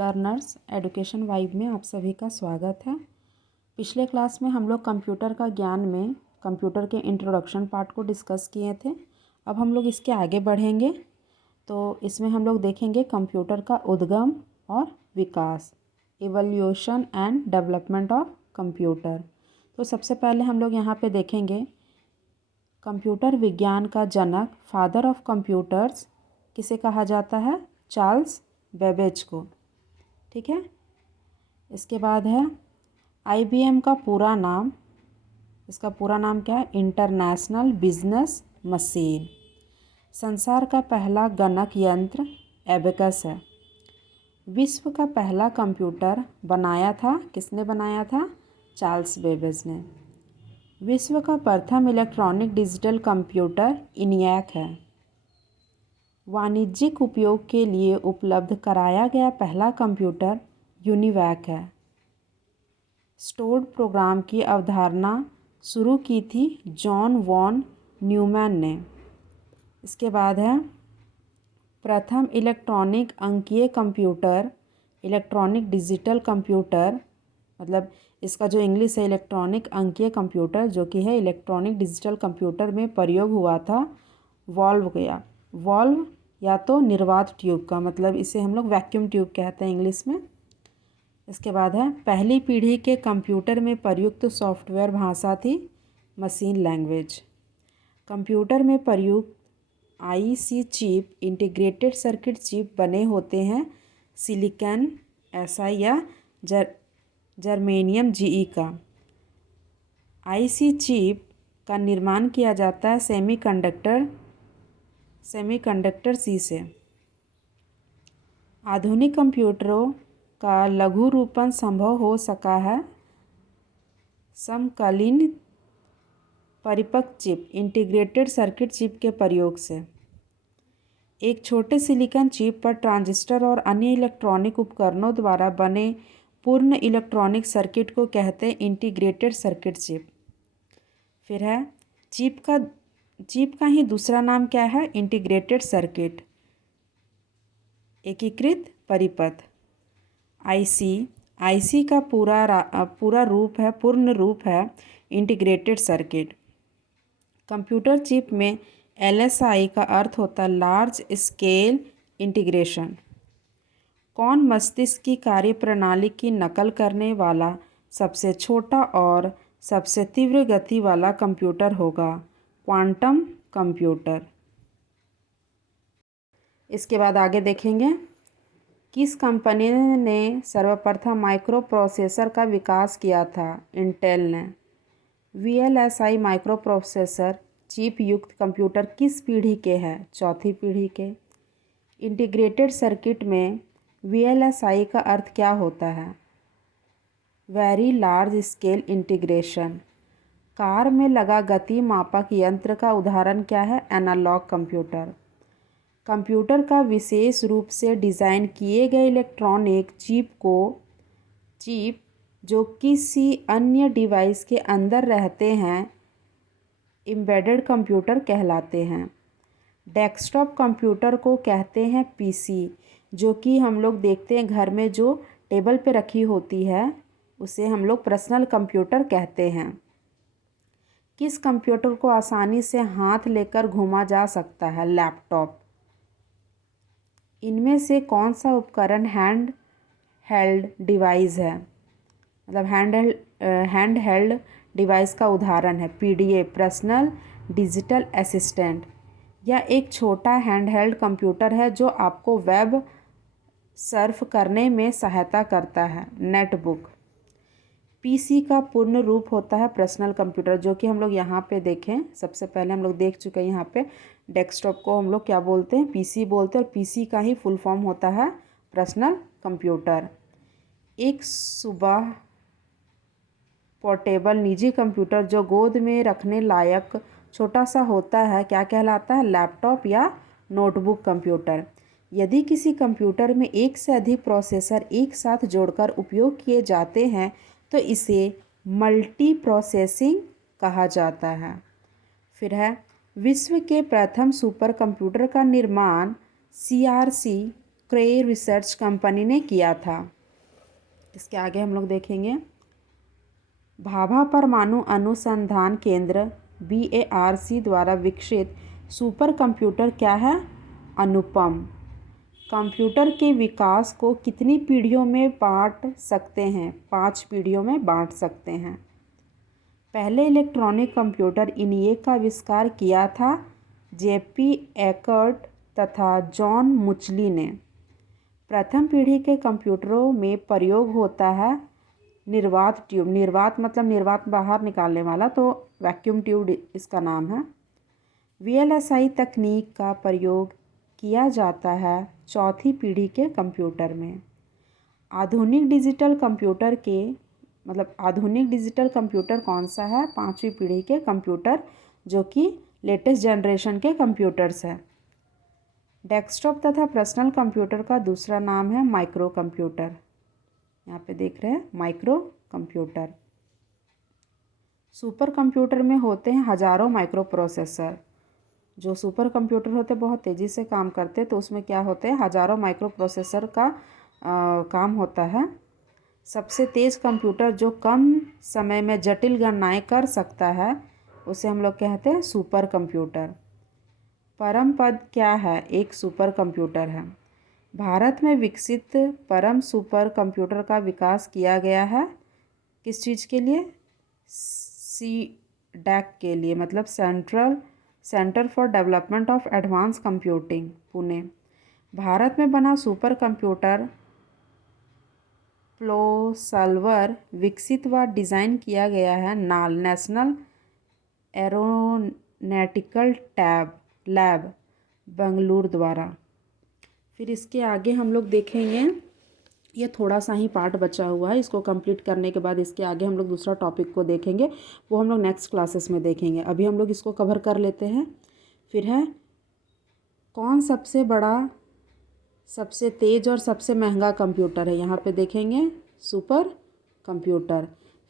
Learners education vibe में आप सभी का स्वागत है। पिछले क्लास में हम लोग कंप्यूटर का ज्ञान में कंप्यूटर के इंट्रोडक्शन पार्ट को डिस्कस किए थे। अब हम लोग इसके आगे बढ़ेंगे तो इसमें हम लोग देखेंगे कंप्यूटर का उद्गम और विकास, evolution and development of computer. तो सबसे पहले हम लोग यहाँ पे देखेंगे कंप्यूटर विज्ञान का जनक, फादर ऑफ कंप्यूटर्स किसे कहा जाता है? चार्ल्स बेबेज को। ठीक है। इसके बाद है IBM का पूरा नाम, इसका पूरा नाम क्या है? International business machine. संसार का पहला गणक यंत्र एबेकस है। विश्व का पहला कंप्यूटर बनाया था, किसने बनाया था? चार्ल्स बेबेज ने। विश्व का प्रथम इलेक्ट्रॉनिक डिजिटल कंप्यूटर ENIAC है। वाणिज्यिक उपयोग के लिए उपलब्ध कराया गया पहला कंप्यूटर यूनिवैक है। स्टोर्ड प्रोग्राम की अवधारणा शुरू की थी जॉन वॉन न्यूमैन ने। इसके बाद है प्रथम इलेक्ट्रॉनिक अंकीय कंप्यूटर, इलेक्ट्रॉनिक डिजिटल कंप्यूटर, मतलब इसका जो इंग्लिश है इलेक्ट्रॉनिक अंकीय कंप्यूटर, जो कि है इलेक्ट्रॉनिक डिजिटल कंप्यूटर में प्रयोग हुआ था वॉल्व या तो निर्वात ट्यूब का, मतलब इसे हम लोग वैक्यूम ट्यूब कहते हैं इंग्लिश में। इसके बाद है पहली पीढ़ी के कंप्यूटर में प्रयुक्त सॉफ्टवेयर भाषा थी मशीन लैंग्वेज। कंप्यूटर में प्रयुक्त IC chip, integrated circuit chip बने होते हैं सिलिकॉन SI या जर्मेनियम GE का। IC चिप का निर्माण किया जाता है सेमीकंडक्टर C से। आधुनिक कंप्यूटरों का लघु रूपन संभव हो सका है समकालीन परिपक्व चिप, इंटीग्रेटेड सर्किट चिप के प्रयोग से। एक छोटे सिलिकॉन चिप पर ट्रांजिस्टर और अन्य इलेक्ट्रॉनिक उपकरणों द्वारा बने पूर्ण इलेक्ट्रॉनिक सर्किट को कहते हैं इंटीग्रेटेड सर्किट चिप। फिर है चिप का ही दूसरा नाम क्या है? इंटीग्रेटेड सर्किट, एकीकृत परिपथ। IC का पूर्ण रूप है इंटीग्रेटेड सर्किट। कंप्यूटर चिप में LSI का अर्थ होता है लार्ज स्केल इंटीग्रेशन। कौन मस्तिष्क की कार्यप्रणाली की नकल करने वाला सबसे छोटा और सबसे तीव्र गति वाला कंप्यूटर होगा? Quantum computer. इसके बाद आगे देखेंगे किस कंपनी ने सर्वप्रथम माइक्रो प्रोसेसर का विकास किया था? इंटेल ने। VLSI माइक्रो प्रोसेसर चिप युक्त कंप्यूटर किस पीढ़ी के हैं? चौथी पीढ़ी के। इंटीग्रेटेड सर्किट में VLSI का अर्थ क्या होता है? Very large scale integration. Car में लगा गति मापक यंत्र का उदाहरण क्या है? Analogue computer. कंप्यूटर का विशेष रूप से डिज़ाइन किए गए इलेक्ट्रॉनिक चिप जो किसी अन्य डिवाइस के अंदर रहते हैं एम्बेडेड कंप्यूटर कहलाते हैं। डेस्कटॉप कंप्यूटर को कहते हैं PC, जो कि हम लोग देखते हैं घर में जो टेबल पे रखी होती है उसे हम लोग पर्सनल कंप्यूटर कहते हैं। किस कंप्यूटर को आसानी से हाथ लेकर घुमा जा सकता है? लैपटॉप। इनमें से कौन सा उपकरण हैंड हेल्ड डिवाइस है? मतलब हैंड हेल्ड डिवाइस का उदाहरण है PDA, पर्सनल डिजिटल असिस्टेंट। यह एक छोटा हैंड हेल्ड कंप्यूटर है जो आपको वेब सर्फ करने में सहायता करता है। नेटबुक। PC का पूर्ण रूप होता है पर्सनल कंप्यूटर, जो कि हम लोग यहाँ पे देखें। सबसे पहले हम लोग देख चुके हैं यहाँ पे डेस्कटॉप को हम लोग क्या बोलते हैं? PC बोलते हैं, और PC का ही फुल फॉर्म होता है पर्सनल कंप्यूटर। एक सुबह पोर्टेबल निजी कंप्यूटर जो गोद में रखने लायक छोटा सा होता है क्या कहलाता है? लैपटॉप या नोटबुक कंप्यूटर। यदि किसी कंप्यूटर में एक से अधिक प्रोसेसर एक साथ जोड़कर उपयोग किए जाते हैं तो इसे मल्टी प्रोसेसिंग कहा जाता है। फिर है विश्व के प्रथम सुपर कंप्यूटर का निर्माण CRC क्रे रिसर्च कंपनी ने किया था। इसके आगे हम लोग देखेंगे भाभा परमाणु अनुसंधान केंद्र BARC द्वारा विकसित सुपर कंप्यूटर क्या है? अनुपम। कंप्यूटर के विकास को कितनी पीढ़ियों में बांट सकते हैं? 5 पीढ़ियों में बांट सकते हैं। पहले इलेक्ट्रॉनिक कंप्यूटर इनिएक का आविष्कार किया था JP एकर्ट तथा जॉन मुचली ने। प्रथम पीढ़ी के कंप्यूटरों में प्रयोग होता है निर्वात ट्यूब। निर्वात मतलब निर्वात बाहर निकालने वाला, तो वैक्यूम ट्यूब इसका नाम है। VLSI तकनीक का प्रयोग किया जाता है चौथी पीढ़ी के कंप्यूटर में। आधुनिक डिजिटल कंप्यूटर कौन सा है? 5वीं पीढ़ी के कंप्यूटर, जो कि लेटेस्ट जनरेशन के कंप्यूटर्स है। डेस्कटॉप तथा पर्सनल कंप्यूटर का दूसरा नाम है माइक्रो कंप्यूटर। यहाँ पे देख रहे हैं माइक्रो कंप्यूटर। सुपर कंप्यूटर में होते हैं हजारों माइक्रो प्रोसेसर। जो सुपर कंप्यूटर होते हैं बहुत तेज़ी से काम करते हैं, तो उसमें क्या होते हैं? हजारों माइक्रो प्रोसेसर का काम होता है। सबसे तेज़ कंप्यूटर जो कम समय में जटिल गणनाएं कर सकता है उसे हम लोग कहते हैं सुपर कंप्यूटर। परम पद क्या है? एक सुपर कंप्यूटर है। भारत में विकसित परम सुपर कंप्यूटर का विकास किया गया है किस चीज़ के लिए? CDAC के लिए, मतलब centre for development of advance computing, Pune. Bharat में बना सुपर कंप्यूटर प्लोसल्वर विकसित व डिज़ाइन किया गया है नाल नेशनल एरोनॉटिकल लैब बेंगलुरु द्वारा। फिर इसके आगे हम लोग देखेंगे, ये थोड़ा सा ही पार्ट बचा हुआ है, इसको कंप्लीट करने के बाद इसके आगे हम लोग दूसरा टॉपिक को देखेंगे, वो हम लोग नेक्स्ट क्लासेस में देखेंगे। अभी हम लोग इसको कवर कर लेते हैं। फिर है कौन सबसे बड़ा, सबसे तेज़ और सबसे महंगा कंप्यूटर है? यहाँ पे देखेंगे सुपर कंप्यूटर।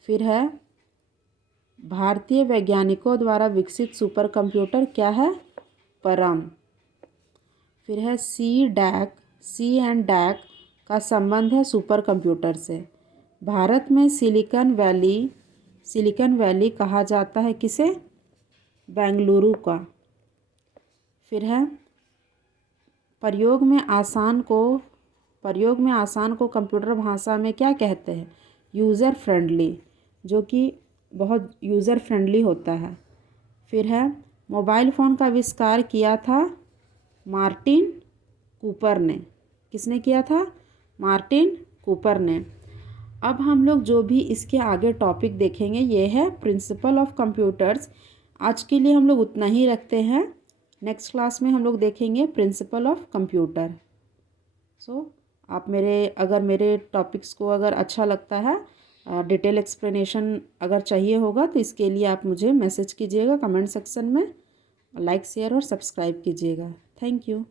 फिर है भारतीय वैज्ञानिकों द्वारा विकसित सुपर कंप्यूटर क्या है? परम। फिर है सी एंड डैक का संबंध है सुपर कंप्यूटर से। भारत में सिलिकॉन वैली कहा जाता है किसे? बेंगलुरु का। फिर है प्रयोग में आसान को कंप्यूटर भाषा में क्या कहते हैं? यूज़र फ्रेंडली, जो कि बहुत यूज़र फ्रेंडली होता है। फिर है मोबाइल फ़ोन का आविष्कार किया था मार्टिन कूपर ने। किसने किया था? मार्टिन कूपर ने। अब हम लोग जो भी इसके आगे टॉपिक देखेंगे ये है प्रिंसिपल ऑफ कंप्यूटर्स। आज के लिए हम लोग उतना ही रखते हैं। नेक्स्ट क्लास में हम लोग देखेंगे प्रिंसिपल ऑफ कंप्यूटर। आप अगर मेरे टॉपिक्स को अगर अच्छा लगता है, डिटेल एक्सप्लेनेशन अगर चाहिए होगा, तो इसके लिए आप मुझे मैसेज कीजिएगा कमेंट सेक्शन में। लाइक शेयर और सब्सक्राइब कीजिएगा। Thank you.